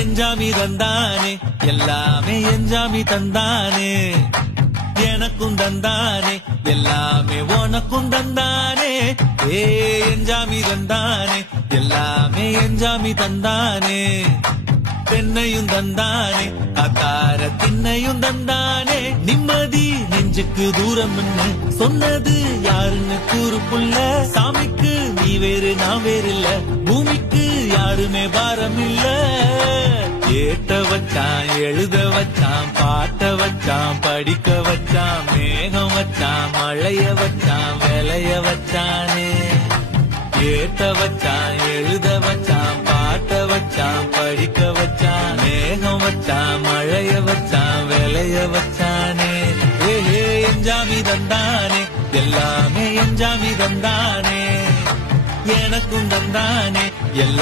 எஞ்சாமி தந்தானே எல்லாமே எஞ்சாமி தந்தானே எனக்கும் தந்தானே எல்லாமே உனக்கும் தந்தானே ஏ எஞ்சாமி தந்தானே எல்லாமே எஞ்சாமி தந்தானே பெண்ணையும் தந்தானே அத்தார திண்ணையும் தந்தானே நிம்மதி நெஞ்சுக்கு தூரம் சொன்னது யாருன்னு கூறுப்புள்ள சாமிக்கு நீ வேறு நான் வேறு இல்ல பூமிக்கு யாருமே பாரம் இல்ல ஏட்ட வச்சான் எழுத வச்சான் பாட்ட வச்சான் படிக்க வச்சான் மேகம் வச்சான் மழைய வச்சான் விளைய வச்சானே ஏட்ட வச்சான் எழுத வச்சான் பாட்ட வச்சான் படிக்க வச்சான் மேகம் வச்சான் மழைய வச்சான் விளைய வச்சானே ஏ எஞ்சாமி தந்தானே எல்லாமே எஞ்சாமி தந்தானே எனக்கும் தந்தானே எல்லா